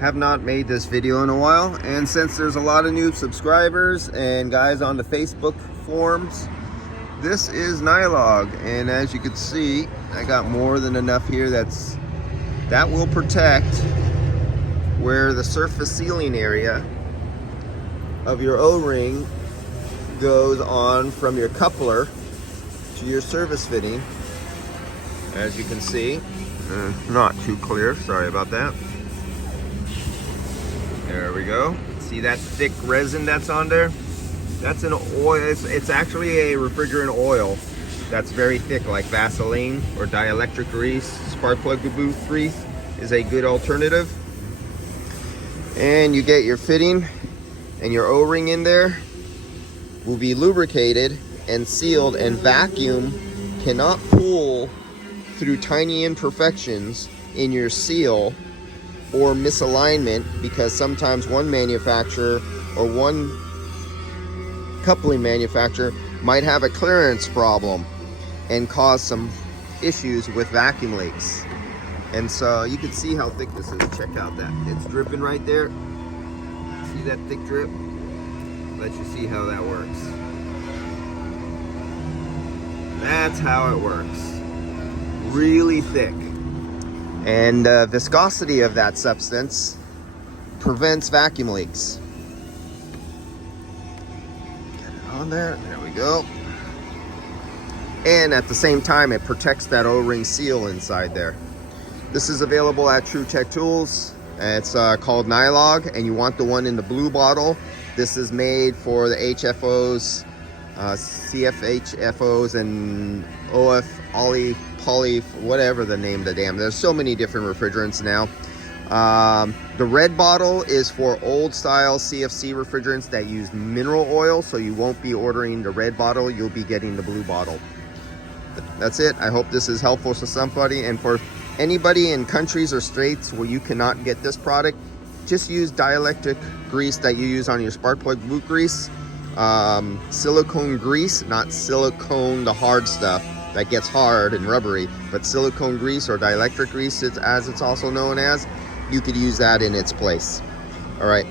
Have not made this video in a while, and since there's a lot of new subscribers and guys on the Facebook forums, this is Nylog, and as you can see, I got more than enough here that will protect where the surface sealing area of your O-ring goes on from your coupler to your service fitting. As you can see, not too clear, sorry about that. There we go. See that thick resin that's on there? That's an oil. It's actually a refrigerant oil that's very thick, like Vaseline or dielectric grease. Spark plug grease is a good alternative. And you get your fitting and your O-ring in there will be lubricated and sealed, and vacuum cannot pull through tiny imperfections in your seal or misalignment, because sometimes one manufacturer or one coupling manufacturer might have a clearance problem and cause some issues with vacuum leaks. And so you can see how thick this is. Check out that. It's dripping right there. See that thick drip? Let you see how that works. That's how it works. Really thick. And viscosity of that substance prevents vacuum leaks. Get it on there. There we go. And at the same time, it protects that O-ring seal inside there. This is available at True Tech Tools. It's called Nylog, and you want the one in the blue bottle. This is made for the HFOs, CFHFOs, and OF, poly, whatever the name of the damn. There's so many different refrigerants now. The red bottle is for old style CFC refrigerants that use mineral oil, so you won't be ordering the red bottle, you'll be getting the blue bottle. That's it. I hope this is helpful to somebody, and for anybody in countries or states where you cannot get this product, just use dielectric grease that you use on your spark plug boot grease. Silicone grease, not silicone, the hard stuff that gets hard and rubbery, but silicone grease or dielectric grease, as it's also known as, you could use that in its place. All right,